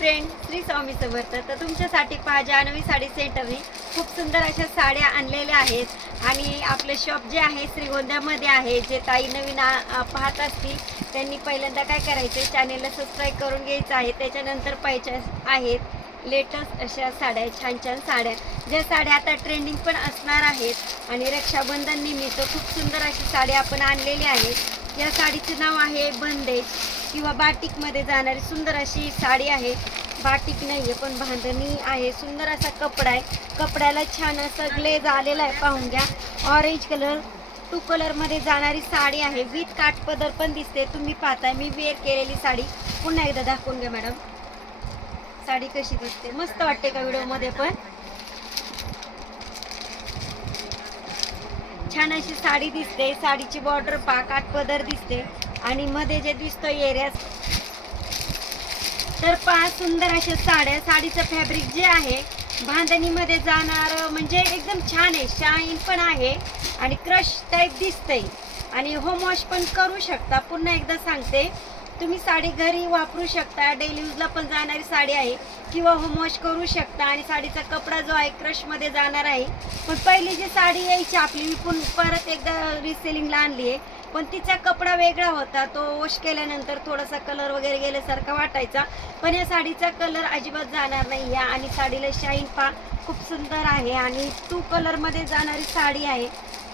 Friend Shri Swami Samarth. तर तुमच्यासाठी पहा जानवी साडी सेंटरने खूप सुंदर अशा साड्या आणलेल्या आहेत. आणि आपलं शॉप जे आहे श्रीगोंद्यामध्ये आहे जे ताई नवीन आ- पाहत असतील त्यांनी पहिल्यांदा काय करायचं चॅनेलला सबस्क्राईब करून घ्यायचं आहे. त्याच्यानंतर पाहिजे आहेत लेटेस्ट अशा साड्या छान छान साड्या. ज्या साड्या आता ट्रेंडिंग पण असणार आहेत. आणि रक्षाबंधन निमित्त खूप सुंदर अशी साडी आपण आणलेली आहे या साडीचे नाव आहे बंदेज. किंवा बाटिकमध्ये जाणारी सुंदर अशी साडी आहे. बाटिक नाही आहे पण बांधणी आहे. सुंदर असा कपडा आहे. कपड्याला छान असं ग्लेज आलेला आहे पाहून घ्या. ऑरेंज कलर टू कलरमध्ये जाणारी साडी आहे. विथ काठपदर पण दिसते. तुम्ही पाहताय मी वेअर केलेली साडी. पुन्हा एकदा दाखवून घ्या मॅडम साडी कशी दिसते? मस्त वाटते का व्हिडिओमध्ये पण? छान अशी साडी दिसते. साडीची बॉर्डर पा काठपदर दिसते. आणि मध्ये जे दिसतो एरिया तर पाच सुंदर अशा साड्या साडीचं फॅब्रिक जे आहे बांधणीमध्ये जाणार म्हणजे एकदम छान आहे शाईन पण आहे आणि क्रश टाईप दिसतंय. आणि होम वॉश पण करू शकता. पुन्हा एकदा सांगते तुम्ही साडी घरी वापरू शकता. डेली यूजला पण जाणारी साडी आहे किंवा होम वॉश करू शकता. आणि साडीचा कपडा जो आहे क्रशमध्ये जाणार आहे. पण पहिली जी साडी यायची आपली मी पुन परत एकदा रिसेलिंगला आणली आहे. पण तिचा कपडा वेगळा होता. तो वॉश केल्यानंतर थोडासा कलर वगैरे गेल्यासारखा वाटायचा. पण या साडीचा कलर अजिबात जाणार नाही. आहे आणि साडीला शाईन पा. खूप सुंदर आहे आणि टू कलरमध्ये जाणारी साडी आहे.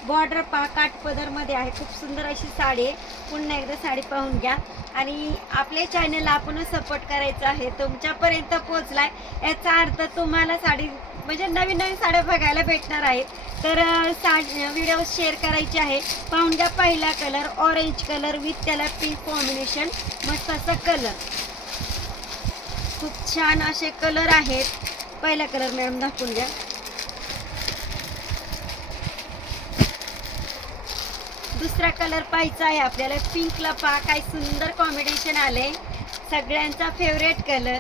बॉर्डर पा. काठपदरमध्ये आहे. खूप सुंदर अशी साडी आहे. पुन्हा एकदा साडी पाहून घ्या. आणि आपल्या चॅनलला आपण सपोर्ट करायचा आहे. तुमच्यापर्यंत पोचलाय याचा अर्थ तुम्हाला साडी म्हणजे नवीन नवीन साड्या बघायला भेटणार आहेत. तर साडी व्हिडिओ शेअर करायचे आहे. पाहून घ्या पहिला कलर ऑरेंज कलर विथ त्याला पिंक कॉम्बिनेशन मस्त असा कलर खूप छान असे कलर आहेत. पहिला कलर मॅडम दाखवून घ्या. दुसरा कलर पाहायचा आहे आपल्याला. पिंकला पा काय सुंदर कॉम्बिनेशन आले. सगळ्यांचा favourite colour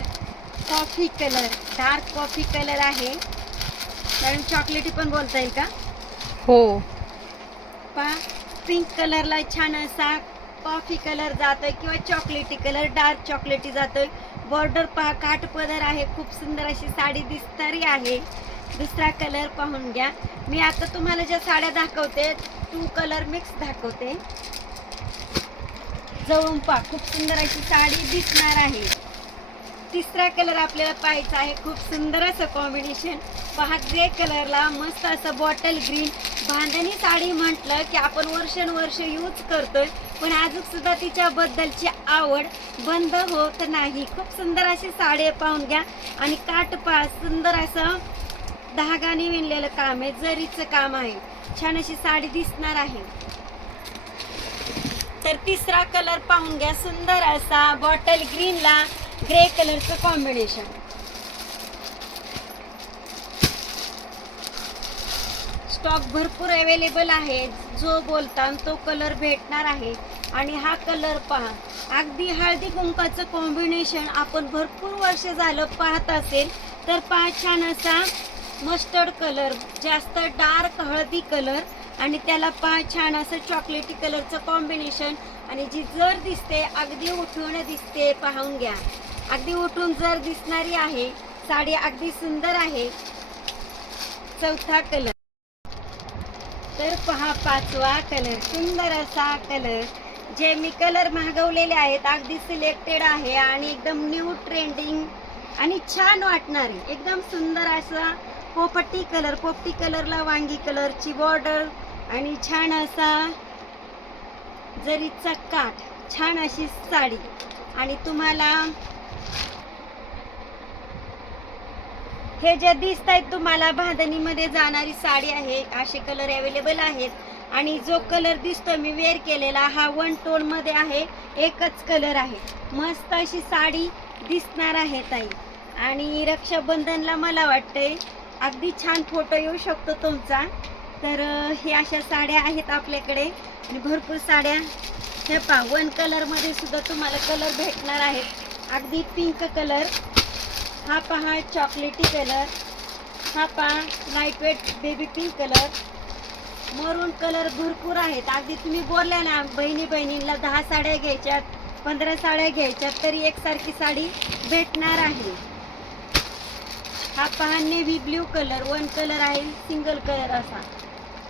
coffee colour dark coffee colour आहे. मॅडम चॉकलेटी पण बोलता येईल का? हो. पहा पिंक कलरला छान असा कॉफी कलर जातोय किंवा चॉकलेटी कलर डार्क चॉकलेटी जातोय. बॉर्डर पहा काठपदर आहे खूप सुंदर अशी साडी दिसणारी आहे. दुसरा कलर पाहून घ्या. मी आता तुम्हाला ज्या साड्या दाखवते टू कलर मिक्स दाखवते. जवळून पहा खूप सुंदर अशी साडी दिसणार आहे. तिसरा कलर आपल्याला पाहायचा आहे. खूप सुंदर असं कॉम्बिनेशन पहा ग्रे कलरला मस्त असं बॉटल ग्रीन बांधणी साडी म्हटलं की आपण वर्षानुवर्ष यूज करतोय. पण अजून सुद्धा तिच्याबद्दलची आवड बंद होत नाही. खूप सुंदर अशी साडी पाहून घ्या. आणि काठ सुंदर असं धागाने विणलेलं काम आहे. जरीचं काम आहे. छान अशी साडी दिसणार आहे. तर तिसरा कलर पाहून घ्या. सुंदर असा बॉटल ग्रीनला ग्रे कलरचं कॉम्बिनेशन स्टॉक भरपूर अवेलेबल आहे. जो बोलता तो कलर भेटणार आहे. आणि हा कलर पहा. अगदी हळदी कुंकाचं कॉम्बिनेशन आपण भरपूर वर्ष झालं पाहत असेल तर पहा छान असा मस्टर्ड कलर जास्त डार्क हळदी कलर आणि त्याला पहा छान असं चॉकलेटी कलरचं कॉम्बिनेशन आणि जी जर दिसते अगदी उठून दिसते पाहून घ्या. अगदी उठून जर दिसणारी आहे साडी अगदी सुंदर आहे. चौथा कलर तर पहा पाचवा कलर सुंदर असा कलर जे मी कलर मागवलेले आहेत अगदी सिलेक्टेड आहे आणि एकदम न्यू ट्रेंडिंग आणि छान वाटणारे. एकदम सुंदर असा पोपटी कलर पोपटी कलरला वांगी कलरची बॉर्डर आणि छान असा जरीचा काठ छान अशी साडी. आणि तुम्हाला हे जे दिसत आहेत तुम्हाला बांधणीमध्ये जाणारी साडी आहे असे कलर अवेलेबल आहेत. आणि जो कलर दिसतो मी वेअर केलेला हा वन टोनमध्ये आहे एकच कलर आहे. मस्त अशी साडी दिसणार आहे ताई. आणि रक्षाबंधनला मला वाटतंय अगदी छान फोटो येऊ शकतो तुमचा. तर हे अशा साड्या आहेत आपल्याकडे. आणि भरपूर साड्या. हे पहा वन कलरमध्ये सुद्धा तुम्हाला कलर भेटणार आहेत. अगदी पिंक कलर हा पहा चॉकलेटी कलर हा पहा light weight baby pink colour maroon colour भरपूर आहेत. अगदी तुम्ही बोलल्या ना बहिणी बहिणींना दहा साड्या घ्यायच्यात पंधरा साड्या घ्यायच्यात तरी एकसारखी साडी भेटणार आहे. हा पहा navy blue colour one colour आहे सिंगल कलर असा.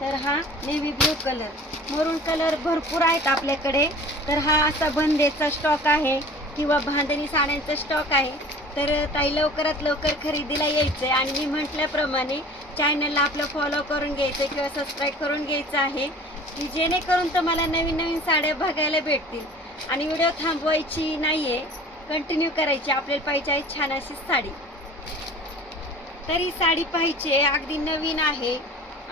तर हा navy blue colour maroon colour भरपूर आहेत आपल्याकडे. तर हा असा बंदेचा स्टॉक आहे. किंवा बांधणी साड्यांचा स्टॉक आहे तर ताई लवकरात लवकर खरेदीला यायचं आहे आणि मी म्हटल्याप्रमाणे चॅनलला आपलं फॉलो करून घ्यायचं किंवा सबस्क्राईब करून घ्यायचं आहे की जेणेकरून तुम्हाला नवीन नवीन साड्या बघायला भेटतील. आणि व्हिडिओ थांबवायची नाही आहे कंटिन्यू करायची. आपल्याला पाहिजे आहे छान अशी साडी. तर ही साडी पाहिजे अगदी नवीन आहे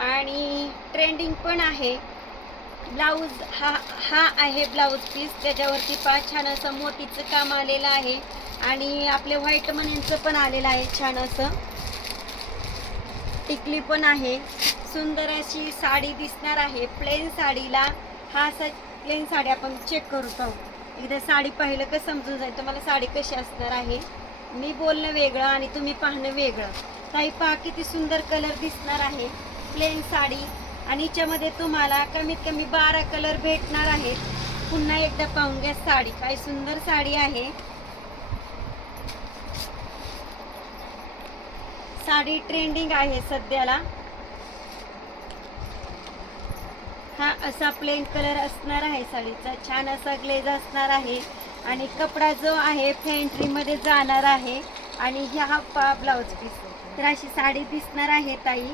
आणि ट्रेंडिंग पण आहे. ब्लाऊज हा हा आहे ब्लाऊज पीस. त्याच्यावरती पाच छान असं मोतीचं काम आलेलं आहे. आणि आपले व्हाईट मण्यांचं पण आलेलं आहे छान असं टिकली पण आहे. सुंदर अशी साडी दिसणार आहे. प्लेन साडीला. हा असा प्लेन साडी आपण चेक करू पाहू एकदा साडी पाहिलं का समजून जाईल. तुम्हाला साडी कशी असणार आहे. मी बोलणं वेगळं आणि तुम्ही पाहणं वेगळं. ताई पहा किती सुंदर कलर दिसणार आहे. प्लेन साडी. आणि हिच्यामध्ये तुम्हाला कमीत कमी बारा कलर भेटणार आहेत. पुन्हा एकदा पाहून घ्या साडी. काय सुंदर साडी आहे. साडी ट्रेंडिंग आहे सध्याला. हा असा प्लेन कलर असणार आहे साडीचा. छान असा ग्लेज असणार आहे. आणि कपडा जो आहे फॅन्ट्रीमध्ये मध्ये जाणार आहे. आणि ह्या पा ब्लाऊज पीस तर अशी साडी दिसणार आहे ताई.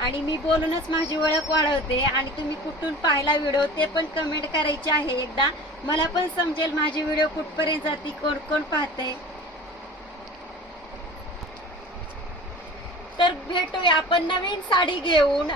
आणि मी बोलूनच माझी ओळख वाढवते आणि तुम्ही कुठून पाहिला व्हिडिओ ते पण कमेंट करायचे आहे एकदा. मला पण समजेल माझी व्हिडिओ कुठपर्यंत जाते कोण कोण पाहते तर भेटूया आपण नवीन साडी घेऊन.